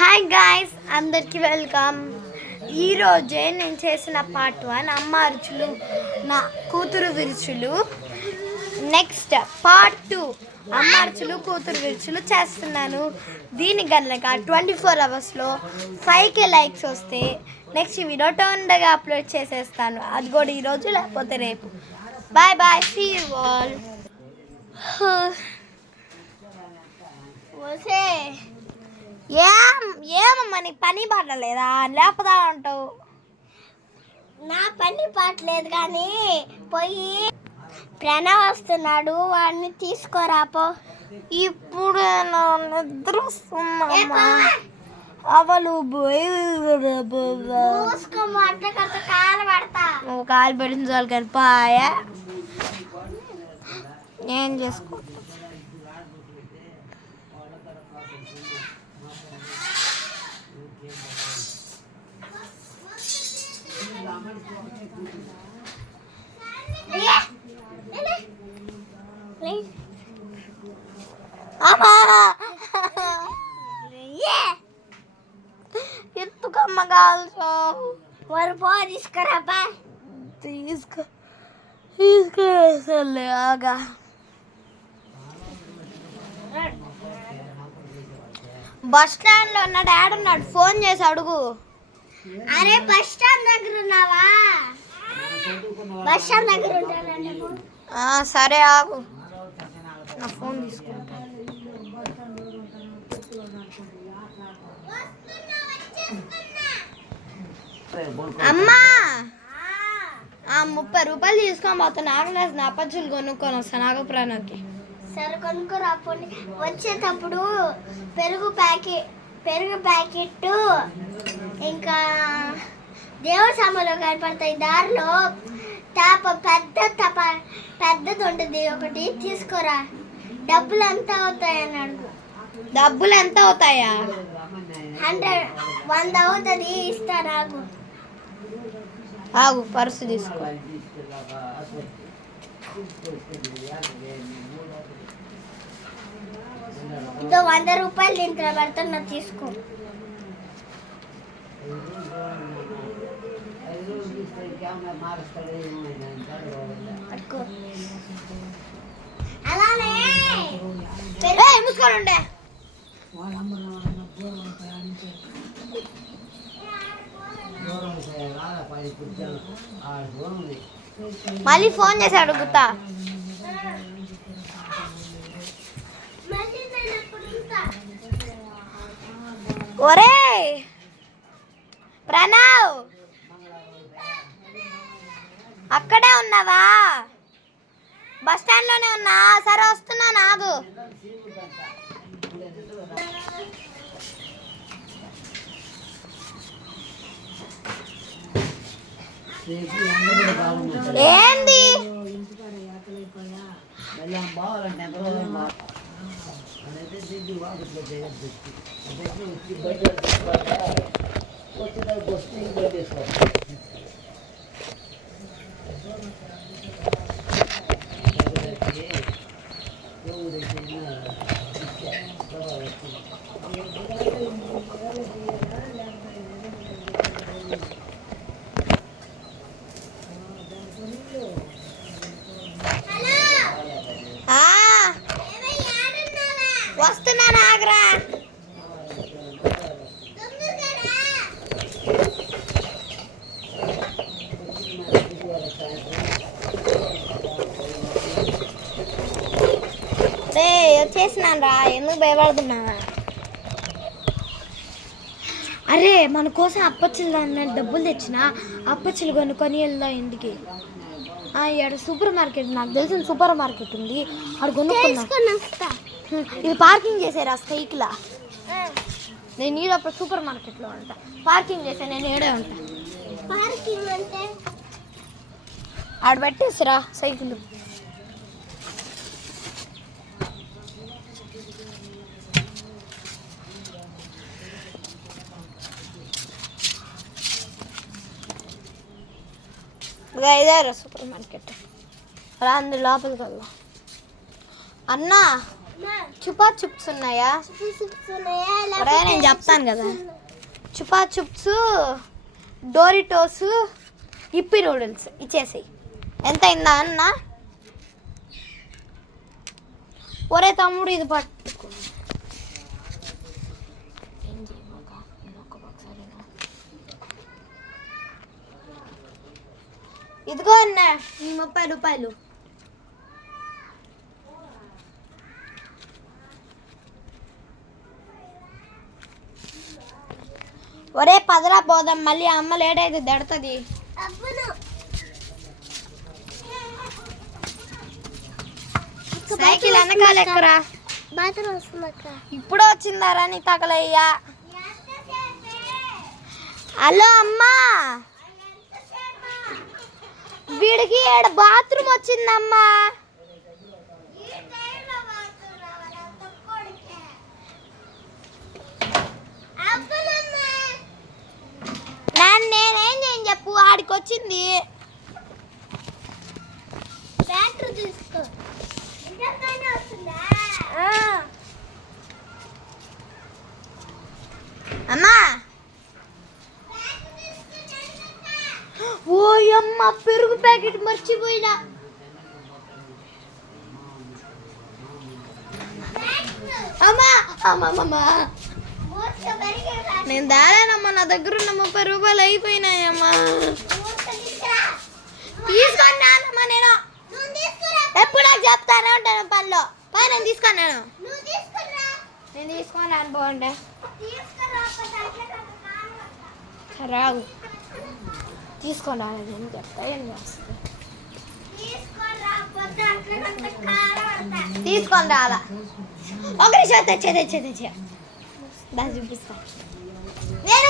Hi guys, అందరికి welcome. ఈరోజే నేను చేసిన పార్ట్ 1 అమ్మ అరుచులు నా కూతురు విరుచులు. నెక్స్ట్ పార్ట్ 2 అమ్మ అరుచులు కూతురు విరుచులు చేస్తున్నాను. దీని కనుక 24 అవర్స్లో 5K లైక్స్ వస్తే నెక్స్ట్ వీడియో తొందరగా అప్లోడ్ చేసేస్తాను. అది కూడా ఈరోజు లేకపోతే రేపు. Bye bye, see you all. ఏమమ్మా నీకు పని పాటలేదా? లేపదా ఉంటావు. నా పని పాటలేదు కానీ పోయి ప్రణవ్ వస్తున్నాడు, వాడిని తీసుకోరాపో. ఇప్పుడు నిద్ర వస్తుందమ్మా. అవలు కాలు పడతా. నువ్వు కాలు పెట్టిన చాలు కానీ పాయా ఏం చేసుకో. ఎత్తుకమ్మ కాల్చు. మరి పో తీసుకురాపా. తీసుకురేసలే ఆగా. బస్ స్టాండ్ లో ఉన్న డాడీ ఉన్నాడు, ఫోన్ చేసి అడుగు. అరే బస్ స్టాండ్ దగ్గర ఉన్నావా? బస్ స్టాండ్ దగ్గర ఉంటానంటే సరే ఆగు, నా ఫోన్ తీసుకుంటా. అమ్మా 30 రూపాయలు తీసుకొని పోతాను. ఆగలేసిన అప్పచ్చులు కొనుక్కొని వస్తాను నాగపురాణకి. సరే కొనుక్కోరా. వచ్చేటప్పుడు పెరుగు ప్యాకెట్ ఇంకా దేవుడి సామాన్లు కనపడతాయి. దారిలో పెద్దది ఉంటుంది ఒకటి తీసుకోరా. డబ్బులు ఎంత అవుతాయని అడుగు. డబ్బులు ఎంత అవుతాయా? 100 అవుతుంది, ఇస్తా. నాకు ఆగు, పర్సు తీసుకో. ఇదో 100 రూపాయలు దీంట్లో పెడతాను, తీసుకో. అలానే మూసుకొని ఉండే. మళ్ళీ ఫోన్ చేసి అడుగుతా. ఒరే ప్రణవ్, అక్కడే ఉన్నావా? బస్ స్టాండ్ లోనే ఉన్నా. సరే వస్తున్నా, నాగు. ఏంది వస్తున్నా, నాగరా. వచ్చేసినాను రా, ఎందుకు భయపడుతున్నావా? అరే మన కోసం అప్పచ్చులు అన్నట్టు డబ్బులు తెచ్చిన అప్పచ్చులు కొనుక్కొని వెళ్దాం ఇంటికి. ఇక్కడ సూపర్ మార్కెట్, నాకు తెలిసిన సూపర్ మార్కెట్ ఉంది, అక్కడ కొనుక్కున్నా. ఇది పార్కింగ్ చేసే రాస్తా ఇట్లా. నేను ఈడప్పుడు సూపర్ మార్కెట్లో ఉంటా. పార్కింగ్ చేసే నేను ఏడే ఉంటా. పార్కింగ్ అంటే ఆడ పెట్టేసిరా సైకిల్. ఇదేరా సూపర్ మార్కెట్. రా, లోపలికి వెళ్దాం. అన్నా చుపా చుప్స్ ఉన్నాయా? ఒరే నేను చెప్తాను కదా. చుపా చుప్స్, డోరిటోస్, ఇప్పి నూడిల్స్ ఇచ్చేసేయి. ఎంత అయిందా అన్న? ఒరే తమ్ముడు ఇది పట్టుకో. ఇదిగో అన్న ఈ 30 రూపాయలు. ఒరే పదరా పోదాం, మళ్ళీ అమ్మ లేట్ అయితే దడుతుంది. సైకిల్ వెనకాల ఎక్కరా. ఇప్పుడు వచ్చిందారా నీ తగలయ్యా. హలో అమ్మా, వీడికి ఏడ బాత్రూమ్ వచ్చిందమ్మా. నేనేం చేయను చెప్పు, ఆడికి వచ్చింది. అమ్మా ఓయమ్మ పెరుగు ప్యాకెట్ మర్చిపోయినా. అమ్మా అమ్మమ్మా నేను దాడానమ్మా, నా దగ్గర ఉన్న 30 రూపాయలు అయిపోయినాయమ్మా. తీసుకున్నానమ్మా నేను. ఎప్పుడు నాకు చెప్తానే ఉంటాను పనిలో. నేను తీసుకున్నాను. నేను తీసుకున్నాను బాగుండే రావు. తీసుకొని రాలేదు నేను చెప్తా. ఏం చేస్తుంది తీసుకొని రాలా. ఒక నిమిషం తెచ్చే దాన్ని చూపిస్తా. నేను